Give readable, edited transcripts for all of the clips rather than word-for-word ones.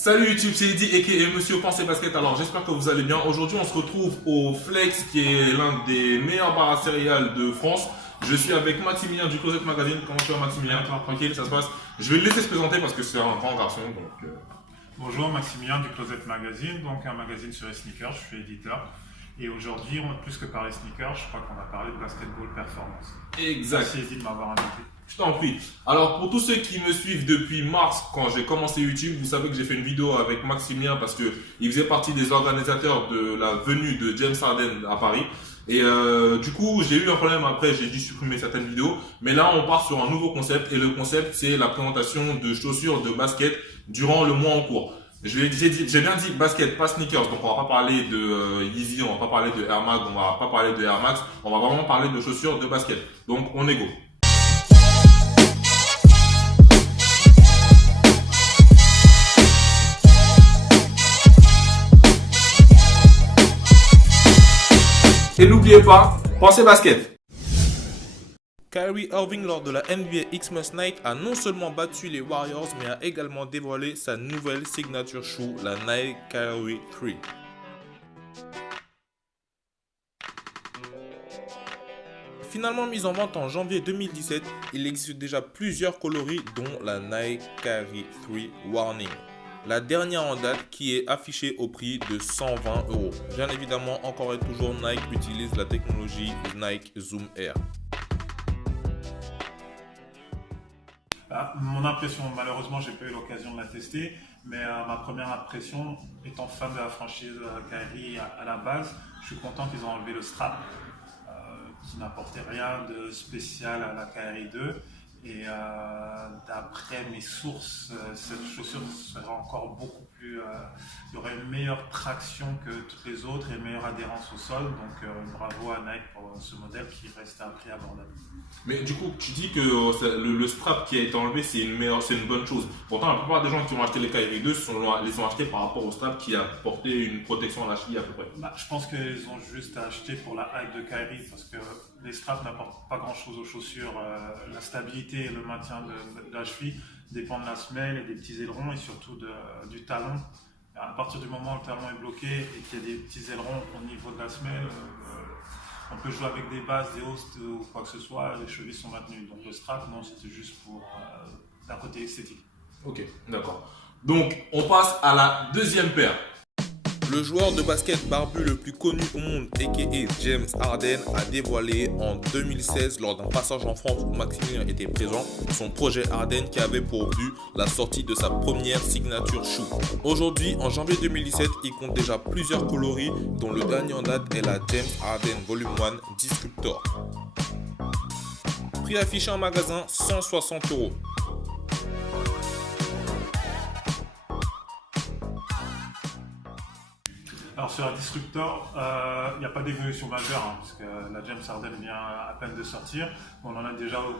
Salut YouTube, c'est Eddy aka Monsieur Pensez Basket. Alors j'espère que vous allez bien. Aujourd'hui on se retrouve au Flex qui est l'un des meilleurs bars à céréales de France. Je suis avec Maximilien du Closet Magazine. Comment tu vas Maximilien? Tranquille, ça se passe. Je vais le laisser se présenter parce que c'est un grand garçon. Bonjour, Maximilien du Closet Magazine, donc un magazine sur les sneakers, je suis éditeur. Et aujourd'hui, plus que parler sneakers, je crois qu'on va parler de basketball performance. Exact. Merci Eddy de m'avoir invité. Je t'en prie. Alors pour tous ceux qui me suivent depuis mars quand j'ai commencé YouTube, vous savez que j'ai fait une vidéo avec Maximilien parce que il faisait partie des organisateurs de la venue de James Harden à Paris. Et du coup, j'ai eu un problème après, j'ai dû supprimer certaines vidéos. Mais là, on part sur un nouveau concept. Et le concept, c'est la présentation de chaussures de basket durant le mois en cours. J'ai bien dit basket, pas sneakers. Donc, on va pas parler de Yeezy, on va pas parler de Air Max, on va pas parler de Air Max. On va vraiment parler de chaussures de basket. Donc, on est go. Et n'oubliez pas, pensez basket. Kyrie Irving lors de la NBA Xmas Night a non seulement battu les Warriors mais a également dévoilé sa nouvelle signature shoe, la Nike Kyrie 3. Finalement mise en vente en janvier 2017, il existe déjà plusieurs coloris dont la Nike Kyrie 3 Warning. La dernière en date qui est affichée au prix de 120 euros. Bien évidemment, encore et toujours, Nike utilise la technologie Nike Zoom Air. Mon impression, malheureusement, j'ai pas eu l'occasion de la tester, mais ma première impression, étant fan de la franchise Kyrie à la base, je suis content qu'ils ont enlevé le strap, qui n'apportait rien de spécial à la Kyrie 2. Et d'après mes sources, cette chaussure serait encore beaucoup plus... il y aurait une meilleure traction que toutes les autres et une meilleure adhérence au sol. Donc bravo à Nike pour ce modèle qui reste à un prix abordable. Mais du coup, tu dis que le strap qui a été enlevé, c'est une bonne chose. Pourtant, la plupart des gens qui ont acheté les Kyrie 2 les ont achetés par rapport au strap qui apportait une protection à la cheville à peu près. Je pense qu'ils ont juste acheté pour la hype de Kyrie parce que les straps n'apportent pas grand chose aux chaussures. La stabilité et le maintien de la cheville dépendent de la semelle et des petits ailerons et surtout du talon. À partir du moment où le talon est bloqué et qu'il y a des petits ailerons au niveau de la semelle, on peut jouer avec des bases, des hausses ou quoi que ce soit, les chevilles sont maintenues. Donc le strap, non, c'était juste pour d'un côté esthétique. Ok, d'accord. Donc, on passe à la deuxième paire. Le joueur de basket barbu le plus connu au monde, a.k.a. James Harden, a dévoilé en 2016, lors d'un passage en France où Maximilien était présent, son projet Harden qui avait pour but la sortie de sa première signature shoe. Aujourd'hui, en janvier 2017, il compte déjà plusieurs coloris, dont le dernier en date est la James Harden Volume 1 Disruptor. Prix affiché en magasin, 160 euros. Alors sur la Disruptor, il n'y a pas d'évolution majeure, parce que la James Harden vient à peine de sortir. On en a déjà au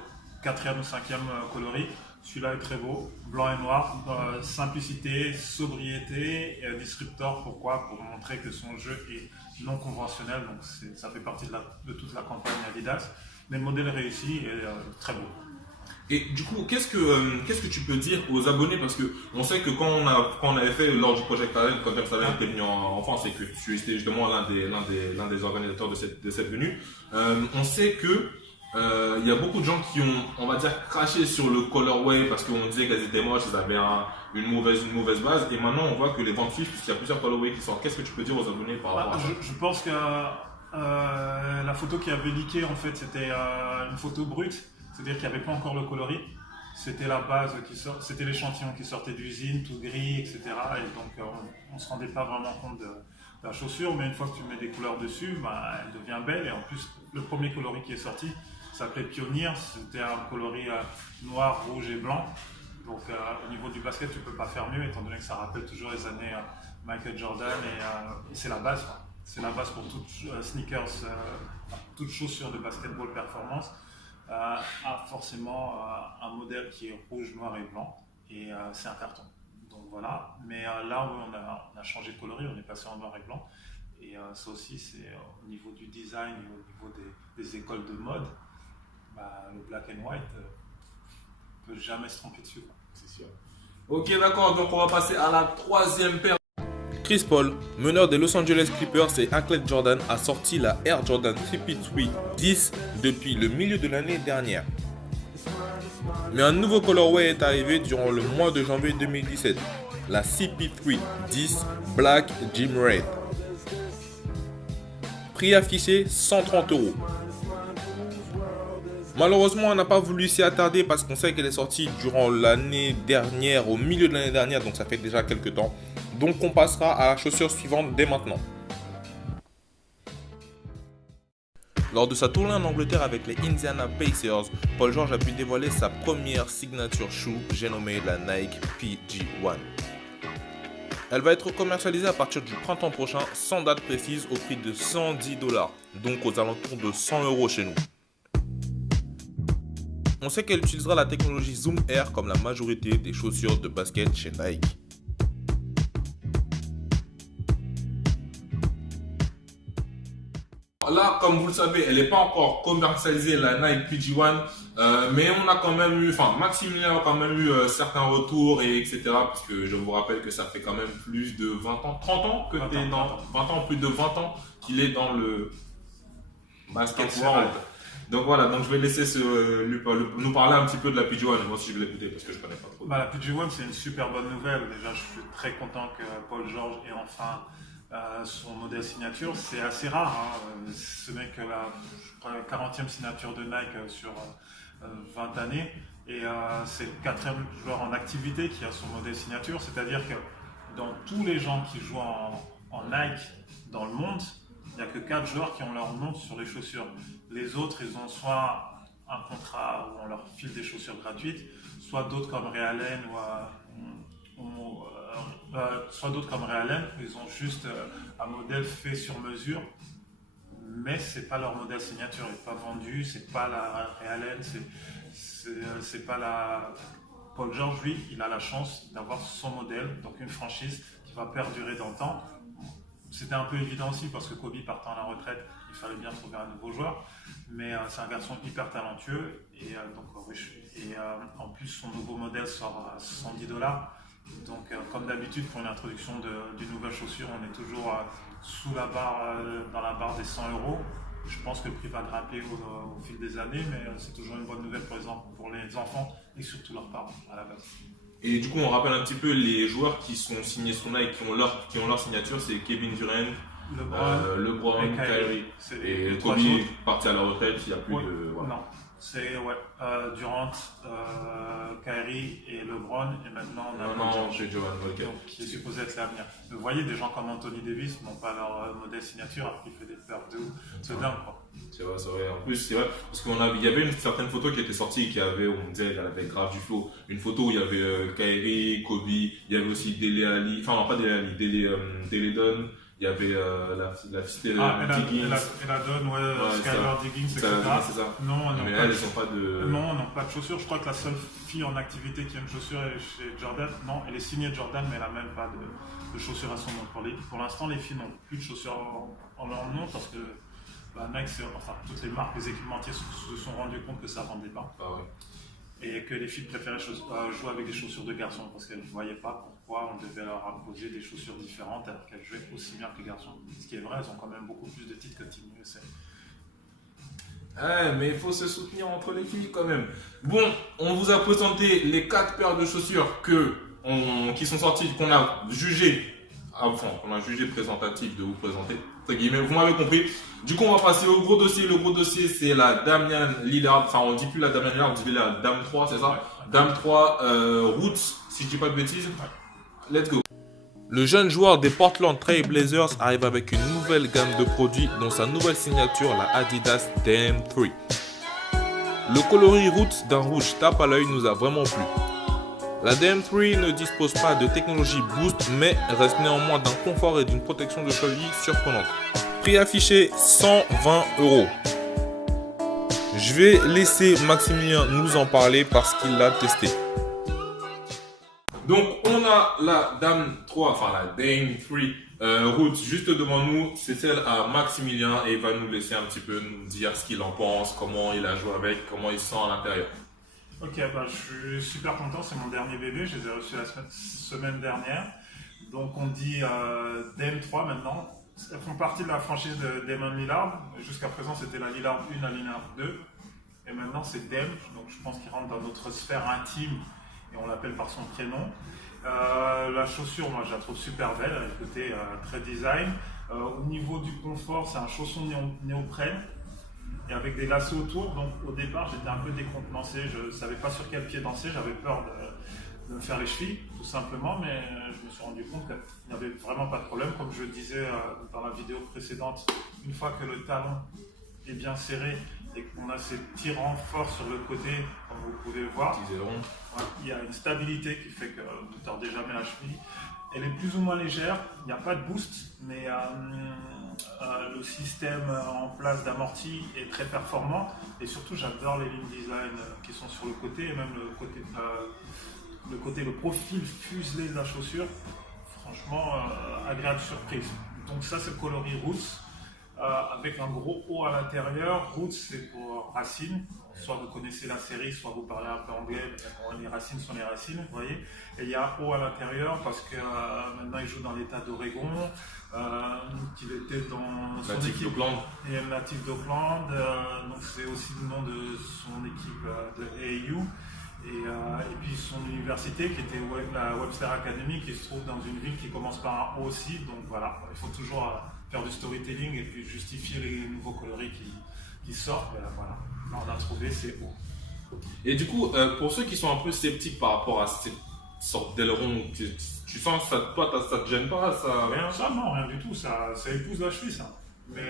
4e ou 5e coloris. Celui-là est très beau, blanc et noir, simplicité, sobriété. Et Disruptor, pourquoi? Pour montrer que son jeu est non conventionnel, donc ça fait partie de toute la campagne Adidas. Mais le modèle est réussi et très beau. Et du coup, qu'est-ce que tu peux dire aux abonnés? Parce que on sait que quand on avait fait lors du Project Talent, quand James Harden était venu en France et que tu étais justement l'un des organisateurs de cette venue, on sait que il y a beaucoup de gens qui ont, on va dire, craché sur le colorway parce qu'on disait qu'elles étaient moches, elles avaient une mauvaise base. Et maintenant, on voit que les ventes suivent puisqu'il y a plusieurs colorways qui sortent. Qu'est-ce que tu peux dire aux abonnés par rapport à ça? Je pense que la photo qui avait leaké, en fait, c'était une photo brute. C'est-à-dire qu'il n'y avait pas encore le coloris, c'était la base qui sort, c'était l'échantillon qui sortait d'usine, tout gris, etc. Et donc on ne se rendait pas vraiment compte de la chaussure, mais une fois que tu mets des couleurs dessus, elle devient belle. Et en plus, le premier coloris qui est sorti s'appelait Pioneer, c'était un coloris noir, rouge et blanc. Donc au niveau du basket, tu ne peux pas faire mieux, étant donné que ça rappelle toujours les années Michael Jordan, et c'est la base. C'est la base pour toute sneakers, toute chaussure de basketball performance. A forcément un modèle qui est rouge, noir et blanc, et c'est un carton. Donc voilà, mais là où on a changé de coloris, on est passé en noir et blanc, et ça aussi c'est au niveau du design et au niveau des écoles de mode, le black and white ne peut jamais se tromper dessus. C'est sûr. Ok, d'accord, donc on va passer à la troisième paire. Chris Paul, meneur des Los Angeles Clippers et athlète Jordan, a sorti la Air Jordan CP3 10 depuis le milieu de l'année dernière. Mais un nouveau colorway est arrivé durant le mois de janvier 2017, la CP3 10 Black Gym Red. Prix affiché 130 €. Malheureusement, on n'a pas voulu s'y attarder parce qu'on sait qu'elle est sortie durant l'année dernière, au milieu de l'année dernière, donc ça fait déjà quelques temps. Donc on passera à la chaussure suivante dès maintenant. Lors de sa tournée en Angleterre avec les Indiana Pacers, Paul George a pu dévoiler sa première signature shoe, j'ai nommé la Nike PG1. Elle va être commercialisée à partir du printemps prochain, sans date précise, au prix de 110 $, donc aux alentours de 100 € chez nous. On sait qu'elle utilisera la technologie Zoom Air comme la majorité des chaussures de basket chez Nike. Là, comme vous le savez, elle n'est pas encore commercialisée, la Nike PG1, mais on a quand même eu, enfin Maximilien a quand même eu certains retours, et etc. Parce que je vous rappelle que ça fait quand même plus de 20 ans, 30 ans que tu es dans, 20 ans, plus de 20 ans qu'il est dans le basket world. Donc voilà, donc je vais laisser nous parler un petit peu de la PG1. Moi aussi je vais l'écouter parce que je connais pas trop. La PG1 c'est une super bonne nouvelle. Déjà je suis très content que Paul George ait enfin son modèle signature. C'est assez rare. Hein. Ce n'est que la 40e signature de Nike sur 20 années. Et c'est le 4e joueur en activité qui a son modèle signature. C'est-à-dire que dans tous les gens qui jouent en Nike dans le monde, il n'y a que 4 joueurs qui ont leur nom sur les chaussures. Les autres, ils ont soit un contrat où on leur file des chaussures gratuites, soit d'autres comme Ray Allen, ils ont juste un modèle fait sur mesure, mais c'est pas leur modèle signature, il n'est pas vendu, c'est pas la Ray Allen, c'est pas la... Paul George, lui, il a la chance d'avoir son modèle, donc une franchise qui va perdurer dans le temps. C'était un peu évident aussi parce que Kobe partant à la retraite, il fallait bien trouver un nouveau joueur. Mais c'est un garçon hyper talentueux et en plus son nouveau modèle sort à 110 $. Donc comme d'habitude pour une introduction d'une nouvelle chaussure, on est toujours sous la barre, dans la barre des 100 €. Je pense que le prix va grimper au fil des années, mais c'est toujours une bonne nouvelle pour les enfants et surtout leurs parents à la base. Et du coup, on rappelle un petit peu les joueurs qui sont signés sur Nike, qui ont leur signature, c'est Kevin Durant, LeBron, Kyrie. Et Kobe parti à la retraite, il n'y a plus de... Voilà. Non, c'est Durant, Kyrie et LeBron, et maintenant on a chez Jovan, okay. Qui est supposé être l'avenir. Vous voyez, des gens comme Anthony Davis n'ont pas leur modèle signature, alors qu'il fait des pertes de dingue, quoi. C'est vrai. En plus, c'est vrai, parce qu'il y avait une certaine photo qui était sortie, on disait qu'elle avait grave du flow. Une photo où il y avait Kyrie, Kobe, il y avait aussi Dele Alli, enfin non, pas Dele Alli, Dele Don, il y avait la petite Diggins. La Don, Skylar Diggins, etc. C'est ça. Non, mais elles n'ont pas de... Non, non, pas de chaussures. Je crois que la seule fille en activité qui a une chaussure est chez Jordan. Non, elle est signée Jordan, mais elle n'a même pas de chaussures à son nom. Pour l'instant, les filles n'ont plus de chaussures en leur nom parce que Nike, toutes les marques, les équipementiers se sont rendus compte que ça ne vendait pas. Ah ouais. Et que les filles préféraient jouer avec des chaussures de garçons parce qu'elles ne voyaient pas pourquoi on devait leur imposer des chaussures différentes alors qu'elles jouaient aussi bien que les garçons. Ce qui est vrai, elles ont quand même beaucoup plus de titres que Team USA. Mais il faut se soutenir entre les filles quand même. Bon, on vous a présenté les 4 paires de chaussures qui sont sorties, qu'on a jugé présentatif de vous présenter. Vous m'avez compris. Du coup, on va passer au gros dossier. Le gros dossier, c'est la Damian Lillard. Enfin, on ne dit plus la Damian Lillard, on dit la Dame 3, c'est ça? Ouais. Dame 3 Roots, si je dis pas de bêtises. Ouais. Let's go. Le jeune joueur des Portland Trail Blazers arrive avec une nouvelle gamme de produits, dont sa nouvelle signature, la Adidas Dame 3. Le coloris Roots d'un rouge tape à l'œil nous a vraiment plu. La DM3 ne dispose pas de technologie Boost, mais reste néanmoins d'un confort et d'une protection de cheville surprenante. Prix affiché 120 €. Je vais laisser Maximilien nous en parler parce qu'il l'a testé. Donc on a la Dame 3, enfin la Dame 3 Roots juste devant nous. C'est celle à Maximilien et il va nous laisser un petit peu nous dire ce qu'il en pense, comment il a joué avec, comment il sent à l'intérieur. Ok, bah, je suis super content, c'est mon dernier bébé, je les ai reçus la semaine dernière. Donc on dit DM3 maintenant. Elles font partie de la franchise de Damon Lillard. Jusqu'à présent c'était la Lillard 1, la Lillard 2. Et maintenant c'est Dem, donc je pense qu'il rentre dans notre sphère intime et on l'appelle par son prénom. La chaussure, moi je la trouve super belle, elle a le côté très design. Au niveau du confort, c'est un chausson néoprène et avec des lacets autour. Donc au départ j'étais un peu décontenancé, je ne savais pas sur quel pied danser, j'avais peur de me faire les chevilles tout simplement, mais je me suis rendu compte qu'il n'y avait vraiment pas de problème. Comme je le disais dans la vidéo précédente, une fois que le talon est bien serré et qu'on a ces petits renforts sur le côté, comme vous pouvez voir, il y a une stabilité qui fait que vous ne tordez jamais la cheville. Elle est plus ou moins légère, il n'y a pas de boost, mais le système en place d'amorti est très performant. Et surtout, j'adore les lignes design qui sont sur le côté, et même le profil fuselé de la chaussure. Franchement, agréable surprise. Donc ça, c'est le coloris Roots, avec un gros O à l'intérieur. Roots, c'est pour racines. Soit vous connaissez la série, soit vous parlez un peu anglais, mais les racines sont les racines, vous voyez. Et il y a O à l'intérieur parce que maintenant il joue dans l'état d'Oregon, qu'il était dans son natif équipe. d'Oakland. Il est natif d'Oakland, donc c'est aussi le nom de son équipe de AAU. Et puis son université qui était la Webster Academy, qui se trouve dans une ville qui commence par un O aussi. Donc voilà, il faut toujours faire du storytelling et puis justifier les nouveaux coloris qui sortent. Et voilà. On a trouvé ces O. Et du coup, pour ceux qui sont un peu sceptiques par rapport à cette sorte d'aileron, tu sens que ça, toi, ça te gêne pas ça... Rien, ça, non, rien du tout. Ça épouse la cheville, ça. Mais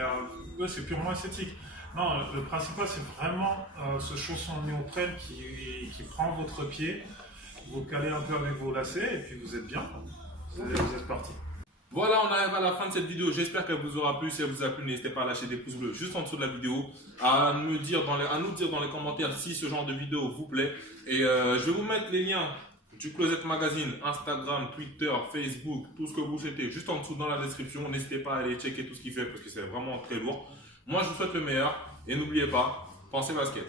c'est purement esthétique. Non, le principal, c'est vraiment ce chausson néoprène qui prend votre pied, vous calez un peu avec vos lacets et puis vous êtes bien. Vous êtes parti. Voilà, on arrive à la fin de cette vidéo. J'espère qu'elle vous aura plu. Si elle vous a plu, n'hésitez pas à lâcher des pouces bleus juste en dessous de la vidéo, à nous dire dans les commentaires si ce genre de vidéo vous plaît. Et je vais vous mettre les liens du Closet Magazine, Instagram, Twitter, Facebook, tout ce que vous souhaitez, juste en dessous dans la description. N'hésitez pas à aller checker tout ce qu'il fait parce que c'est vraiment très lourd. Moi, je vous souhaite le meilleur et n'oubliez pas, pensez basket.